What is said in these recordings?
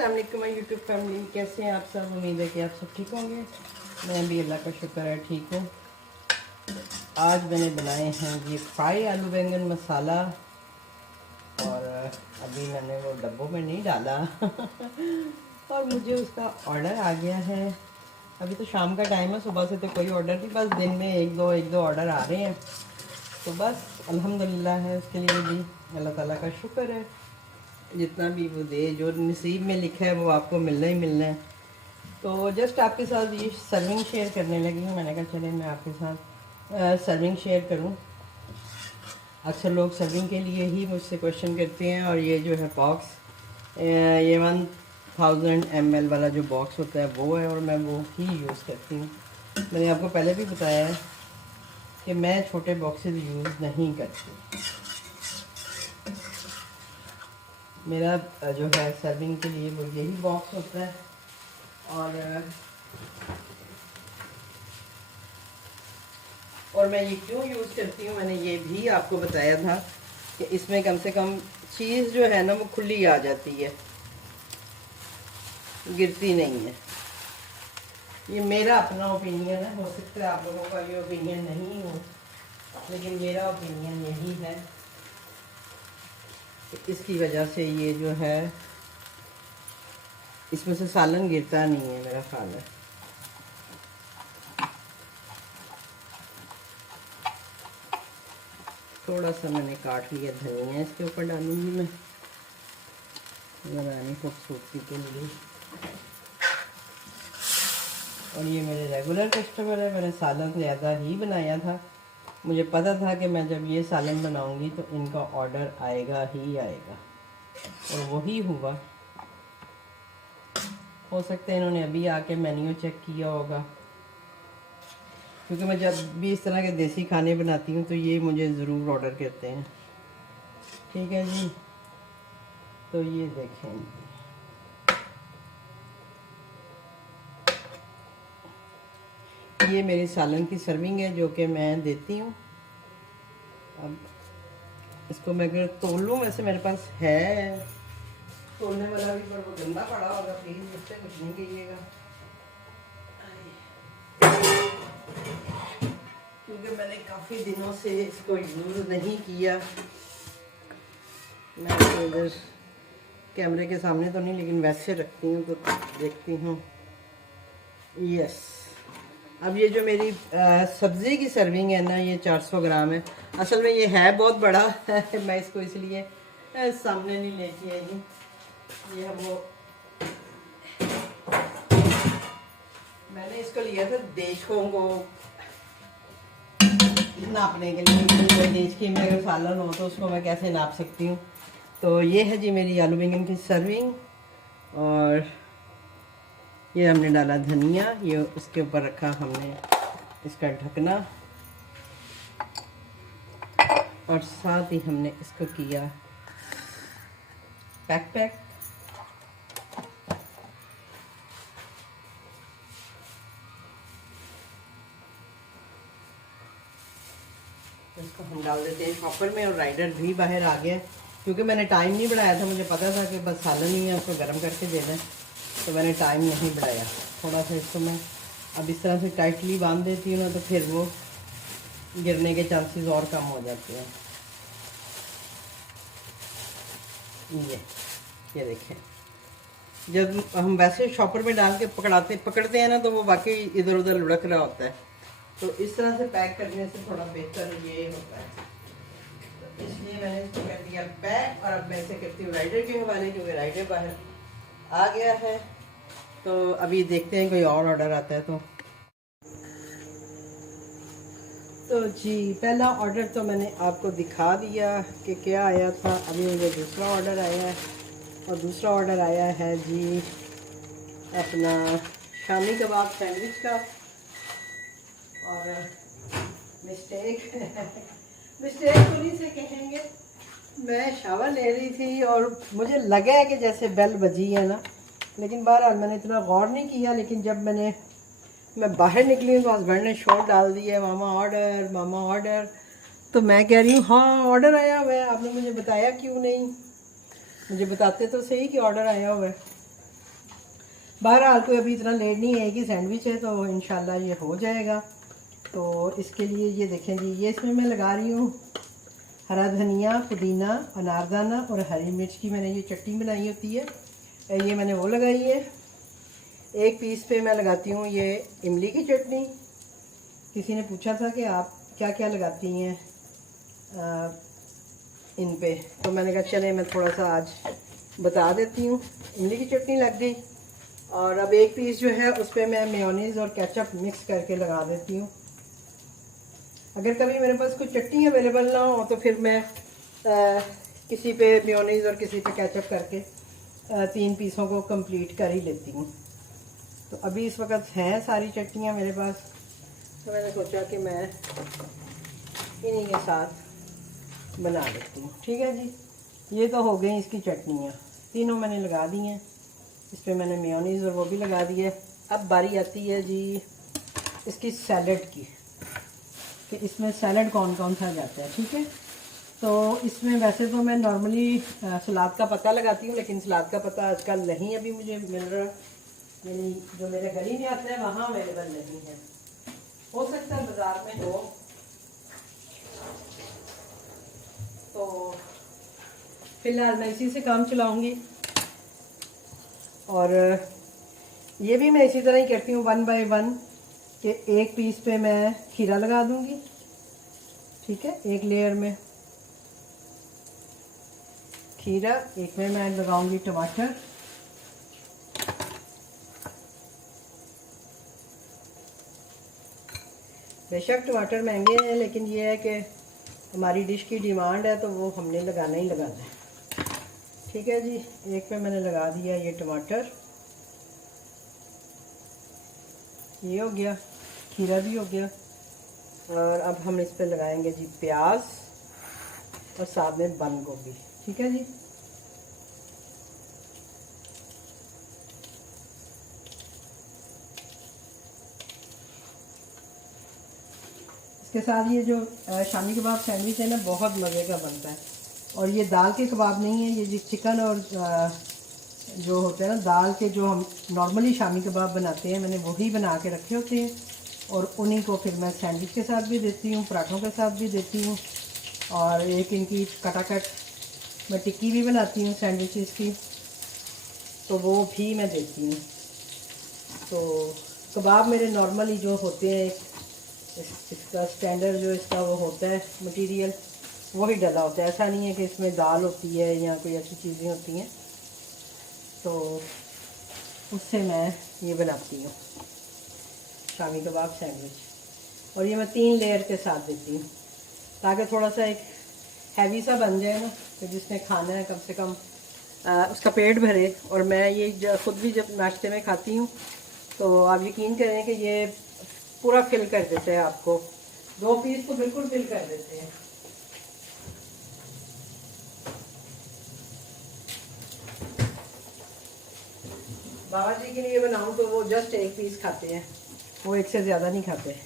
अस्सलामुअलैकुम YouTube family, कैसे हैं आप सब। उम्मीद है कि आप सब ठीक होंगे। मैं भी अल्लाह का शुक्र है ठीक हूँ। आज मैंने बनाए हैं ये फ्राई आलू बैंगन मसाला, और अभी मैंने वो डब्बों में नहीं डाला और मुझे उसका ऑर्डर आ गया है। अभी तो शाम का टाइम है, सुबह से तो कोई ऑर्डर नहीं, बस दिन में एक दो ऑर्डर आ रहे हैं। तो बस अल्हम्दुलिल्लाह है, उसके लिए भी अल्लाह ताला का शुक्र है। जितना भी वो दे, जो नसीब में लिखा है वो आपको मिलना ही मिलना है। तो जस्ट आपके साथ ये सर्विंग शेयर करने लगी हूँ। मैंने कहा चले मैं आपके साथ सर्विंग शेयर करूँ। अक्सर लोग सर्विंग के लिए ही मुझसे क्वेश्चन करते हैं, और ये जो है बॉक्स, ये 1000 ml वाला जो बॉक्स होता है वो है, और मैं वो ही यूज़ करती हूँ। मैंने आपको पहले भी बताया है कि मैं छोटे बॉक्सेस यूज़ नहीं करती। मेरा जो है सर्विंग के लिए वो यही बॉक्स होता है। और मैं ये क्यों यूज़ करती हूँ, मैंने ये भी आपको बताया था कि इसमें कम से कम चीज़ जो है ना वो खुली आ जाती है, गिरती नहीं है। ये मेरा अपना ओपिनियन है, हो सकता है आप लोगों का ये ओपिनियन नहीं हो, लेकिन मेरा ओपिनियन यही है कि इसकी वजह से ये जो है इसमें से सालन गिरता नहीं है, मेरा ख्याल है। थोड़ा सा मैंने काट लिया धनिया, इसके ऊपर डालूंगी मैं लगाने खूबसूरती के लिए। और ये मेरे रेगुलर कस्टमर है, मैंने सालन ज़्यादा ही बनाया था। मुझे पता था कि मैं जब ये सालन बनाऊंगी तो इनका ऑर्डर आएगा ही आएगा, और वही हुआ। हो सकता है इन्होंने अभी आके मेन्यू चेक किया होगा, क्योंकि मैं जब भी इस तरह के देसी खाने बनाती हूँ तो ये मुझे ज़रूर ऑर्डर करते हैं। ठीक है जी, तो ये देखें, ये मेरी सालन की सर्विंग है जो कि मैं देती हूँ। अब इसको मैं अगर तोल लूँ, वैसे मेरे पास है तोलने वाला भी, पर वो गंदा पड़ा होगा, प्लीज़ मुझसे कुछ नहीं कहिएगा, क्योंकि मैंने काफ़ी दिनों से इसको यूज़ नहीं किया। मैं तो इधर कैमरे के सामने तो नहीं, लेकिन वैसे रखती हूँ तो देखती हूँ। यस, अब ये जो मेरी सब्ज़ी की सर्विंग है ना, ये 400 ग्राम है। असल में ये है बहुत बड़ा है, मैं इसको इसलिए सामने नहीं लेके आई। ये हम वो मैंने इसको लिया था देशों को नापने के लिए, देश की में अगर सालन हो तो उसको मैं कैसे नाप सकती हूँ। तो ये है जी मेरी आलू बैंगन की सर्विंग, और ये हमने डाला धनिया, ये उसके ऊपर रखा हमने इसका ढकना, और साथ ही हमने इसको किया पैक। इसको हम डाल देते हैं चॉपर में, और राइडर भी बाहर आ गया, क्योंकि मैंने टाइम नहीं बढ़ाया था। मुझे पता था कि बस सालन ही है, उसको गर्म करके देना है, तो मैंने टाइम नहीं बढ़ाया। थोड़ा सा इसको मैं अब इस तरह से टाइटली बांध देती हूँ ना, तो फिर वो गिरने के चांसेस और कम हो जाते हैं। ये देखें, जब हम वैसे शॉपर में डाल के पकड़ते हैं ना, तो वो वाकई इधर उधर लुढ़क रहा होता है। तो इस तरह से पैक करने से थोड़ा बेहतर ये होता है, तो इसलिए मैंने इसको कर दिया पैक। और अब मैं इसे करती हूँ राइडर के हवाले, क्योंकि राइडर बाहर आ गया है। तो अभी देखते हैं कोई और ऑर्डर आता है तो जी पहला ऑर्डर तो मैंने आपको दिखा दिया कि क्या आया था। अभी मुझे दूसरा ऑर्डर आया है, और दूसरा ऑर्डर आया है जी अपना शामी कबाब सैंडविच का। और मिस्टेक पुलिस से कहेंगे, मैं शावर ले रही थी और मुझे लगा है कि जैसे बेल बजी है ना, लेकिन बहरहाल मैंने इतना गौर नहीं किया। लेकिन जब मैं बाहर निकली हूँ तो हस्बैंड ने शोर डाल दिया, मामा ऑर्डर। तो मैं कह रही हूँ हाँ ऑर्डर आया हुआ है, आपने मुझे बताया क्यों नहीं, मुझे बताते तो सही कि ऑर्डर आया हुआ है। बहरहाल कोई अभी इतना लेट नहीं है, एक ही सैंडविच है तो इंशाल्लाह ये हो जाएगा। तो इसके लिए ये देखें जी, ये इसमें मैं लगा रही हूँ हरा धनिया, पुदीना, अनारदाना और हरी मिर्च की मैंने ये चटनी बनाई होती है, ये मैंने वो लगाई है। एक पीस पे मैं लगाती हूँ ये इमली की चटनी। किसी ने पूछा था कि आप क्या क्या लगाती हैं इन पे, तो मैंने कहा चले मैं थोड़ा सा आज बता देती हूँ। इमली की चटनी लग गई, और अब एक पीस जो है उस पर मैं मेयोनीज़ और केचप मिक्स करके लगा देती हूँ। अगर कभी मेरे पास कोई चटनी अवेलेबल ना हो तो फिर मैं किसी पे मेयोनीज़ और किसी पे केचप करके 3 पीसों को कंप्लीट कर ही लेती हूँ। तो अभी इस वक्त हैं सारी चटनियाँ मेरे पास, तो मैंने सोचा कि मैं इन्हीं के साथ बना लेती हूँ। ठीक है जी, ये तो हो गई इसकी चटनियाँ, तीनों मैंने लगा दी हैं। इस पर मैंने मेयोनीज़ और वो भी लगा दी है। अब बारी आती है जी इसकी सैलड की, कि इसमें सैलड कौन कौन सा जाता है। ठीक है, तो इसमें वैसे तो मैं नॉर्मली सलाद का पत्ता लगाती हूँ, लेकिन सलाद का पत्ता आजकल नहीं अभी मुझे मिल रहा, यानी जो मेरे गली में आता है वहाँ अवेलेबल नहीं है। हो सकता है बाज़ार में हो, तो फिलहाल मैं इसी से काम चलाऊँगी। और ये भी मैं इसी तरह ही करती हूँ 1 बाय 1, कि एक पीस पे मैं खीरा लगा दूँगी। ठीक है, एक लेयर में खीरा, एक में मैं लगाऊंगी टमाटर, बेशक टमाटर महंगे हैं, लेकिन ये है कि हमारी डिश की डिमांड है तो वो हमने लगाना ही लगाना है। ठीक है जी, एक पे मैंने लगा दिया ये टमाटर, ये हो गया, खीरा भी हो गया। और अब हम इस पे लगाएंगे जी प्याज और साथ में बंद गोभी। ठीक है जी, इसके साथ ये जो शामी कबाब सैंडविच है ना, बहुत मज़े का बनता है। और ये दाल के कबाब नहीं है, ये जी चिकन और जो होते हैं ना दाल के, जो हम नॉर्मली शामी कबाब बनाते हैं, मैंने वही बना के रखे होते हैं, और उन्हीं को फिर मैं सैंडविच के साथ भी देती हूँ, पराठों के साथ भी देती हूँ। और एक इनकी कटाकट मैं टिक्की भी बनाती हूँ सैंडविचेस की, तो वो भी मैं देती हूँ। तो कबाब मेरे नॉर्मली जो होते हैं, इसका स्टैंडर्ड जो इसका वो होता है मटेरियल, वही डला होता है। ऐसा नहीं है कि इसमें दाल होती है या कोई ऐसी चीज़ें होती हैं, तो उससे मैं ये बनाती हूँ शामी कबाब सैंडविच। और ये मैं 3 लेयर के साथ देती हूँ, ताकि थोड़ा सा एक हैवी सा बन जाए ना, तो जिसने खाना है कम से कम उसका पेट भरे। और मैं ये खुद भी जब नाश्ते में खाती हूँ तो आप यकीन करें कि ये पूरा फिल कर देते हैं आपको, 2 पीस तो बिल्कुल फिल कर देते हैं। बाबा जी के लिए बनाऊं तो वो जस्ट 1 पीस खाते हैं, वो 1 से ज़्यादा नहीं खाते,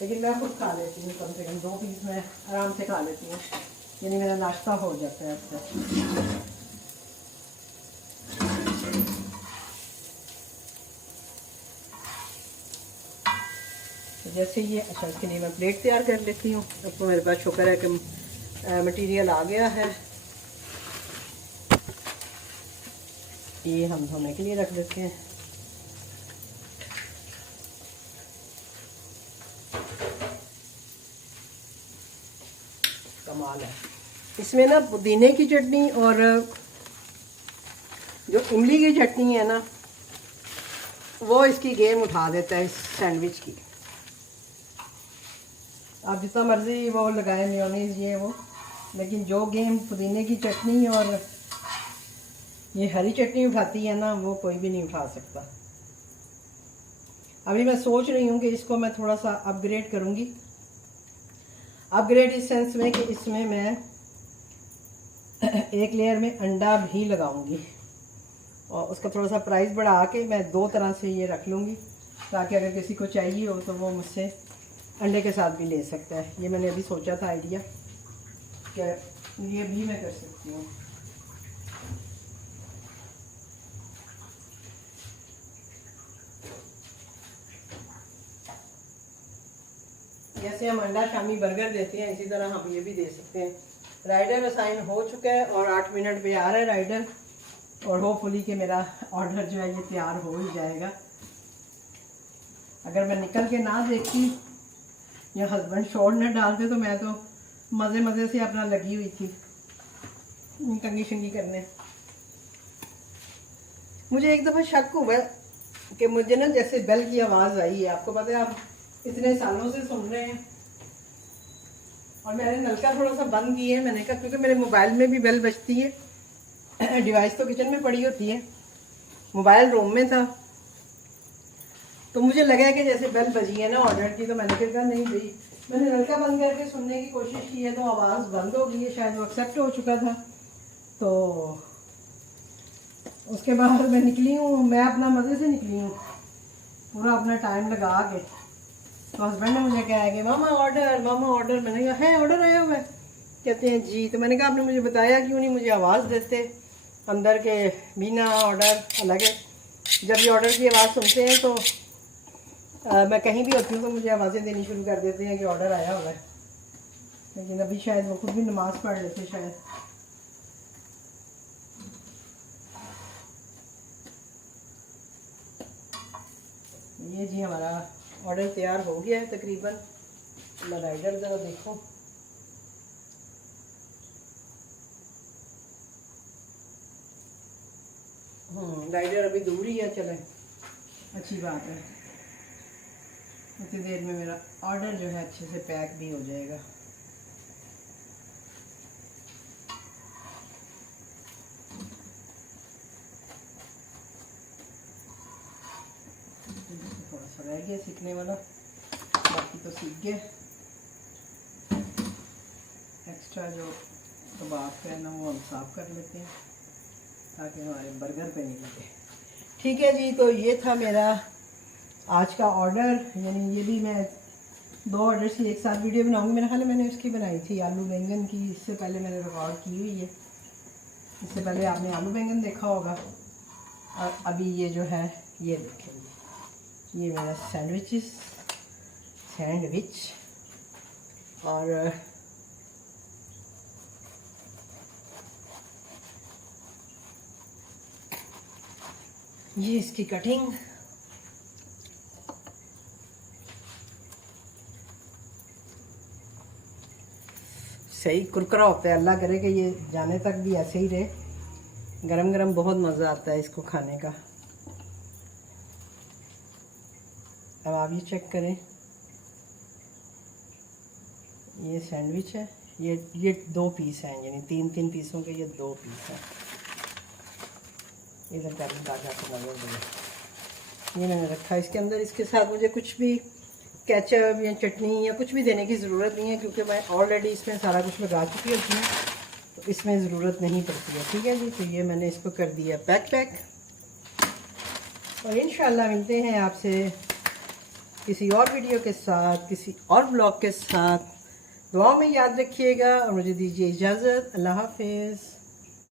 लेकिन मैं खुद खा लेती हूँ, कम से कम 2 पीस मैं आराम से खा लेती हूँ, यानी मेरा नाश्ता हो जाता है अब तक। जैसे ये, अच्छा इसके लिए मैं प्लेट तैयार कर लेती हूँ। अब तो मेरे पास शुक्र है कि मटेरियल आ गया है, ये हम धोने के लिए रख देते हैं। कमाल है इसमें ना, पुदीने की चटनी और जो इमली की चटनी है ना, वो इसकी गेम उठा देता है इस सैंडविच की। आप जितना मर्जी वो लगाए मेयोनीज ये वो, लेकिन जो गेम पुदीने की चटनी और ये हरी चटनी उठाती है ना, वो कोई भी नहीं उठा सकता। अभी मैं सोच रही हूँ कि इसको मैं थोड़ा सा अपग्रेड करूँगी। अपग्रेड इस सेंस में कि इसमें मैं एक लेयर में अंडा भी लगाऊंगी, और उसका थोड़ा सा प्राइस बढ़ा के मैं 2 तरह से ये रख लूँगी, ताकि अगर किसी को चाहिए हो तो वो मुझसे अंडे के साथ भी ले सकता है। ये मैंने अभी सोचा था आइडिया, कि ये भी मैं कर सकती हूँ। जैसे हम अंडा शामी बर्गर देते हैं इसी तरह हम ये भी दे सकते हैं। राइडर असाइन हो चुका है और 8 मिनट पे आ रहा है राइडर, और होपफुली कि मेरा ऑर्डर जो है ये तैयार हो ही जाएगा। अगर मैं निकल के ना देखती या हस्बैंड शॉर्ट न डालते तो मैं तो मज़े मज़े से अपना लगी हुई थी कंगी शंगी करने। मुझे एक दफ़ा शक हुआ कि मुझे ना जैसे बेल की आवाज़ आई है, आपको पता है आप इतने सालों से सुन रहे हैं, और मैंने नलका थोड़ा सा बंद किया है। मैंने कहा क्योंकि मेरे मोबाइल में भी बेल बजती है, डिवाइस तो किचन में पड़ी होती है, मोबाइल रूम में था, तो मुझे लगा कि जैसे बेल बजी है ना ऑर्डर की, तो मैंने फिर कहा नहीं भाई, मैंने नलका बंद करके सुनने की कोशिश की है तो आवाज़ बंद हो गई है, शायद वो एक्सेप्ट हो चुका था। तो उसके बाद मैं निकली हूँ, मैं अपना मज़े से निकली हूँ, पूरा अपना टाइम लगा के। तो हस्बैंड ने मुझे कहा कि मामा ऑर्डर। मैंने कहा है ऑर्डर आया हुआ है? कहते हैं जी। तो मैंने कहा आपने मुझे बताया क्यों नहीं, मुझे आवाज़ देते अंदर के मीना ऑर्डर अलग है। जब ये ऑर्डर की आवाज़ सुनते हैं तो मैं कहीं भी होती हूँ तो मुझे आवाज़ें देनी शुरू कर देते हैं कि ऑर्डर आया हुआ है, लेकिन अभी शायद वो खुद भी नमाज़ पढ़ लेते शायद। ये जी हमारा ऑर्डर तैयार हो गया है तकरीबन। मैं राइडर ज़रा देखो, राइडर अभी दूर ही है, चले अच्छी बात है। उतनी देर में मेरा ऑर्डर जो है अच्छे से पैक भी हो जाएगा। थोड़ा सा रह गया सीखने वाला, बाकी तो सीख गए। एक्स्ट्रा जो कबाब का है ना वो हम साफ कर लेते हैं ताकि हमारे बर्गर पे नहीं लगे। ठीक है जी, तो ये था मेरा आज का ऑर्डर, यानी ये भी मैं 2 ऑर्डर्स की एक साथ वीडियो बनाऊंगी। मेरे ख्याल में मैंने उसकी बनाई थी आलू बैंगन की, इससे पहले मैंने रिकॉर्ड की हुई है, इससे पहले आपने आलू बैंगन देखा होगा। और अभी ये जो है ये देखेंगे, ये मेरा सैंडविच, और ये इसकी कटिंग। सही कुरकुरा होता है, अल्लाह करे कि ये जाने तक भी ऐसे ही रहे। गरम गरम बहुत मज़ा आता है इसको खाने का। अब आप ये चेक करें, ये सैंडविच है, ये 2 पीस हैं, यानी 3 पीसों के ये 2 पीस हैं। इधर गर्म ताजा को नजर दें, ये मैंने रखा इसके अंदर। इसके साथ मुझे कुछ भी केचप या चटनी या कुछ भी देने की ज़रूरत नहीं है, क्योंकि मैं ऑलरेडी इसमें सारा कुछ लगा चुकी होती हूँ, तो इसमें ज़रूरत नहीं पड़ती है। ठीक है जी, तो ये मैंने इसको कर दिया पैक। और इंशाल्लाह मिलते हैं आपसे किसी और वीडियो के साथ, किसी और ब्लॉग के साथ। दुआ में याद रखिएगा और मुझे दीजिए इजाज़त। अल्लाह हाफिज़।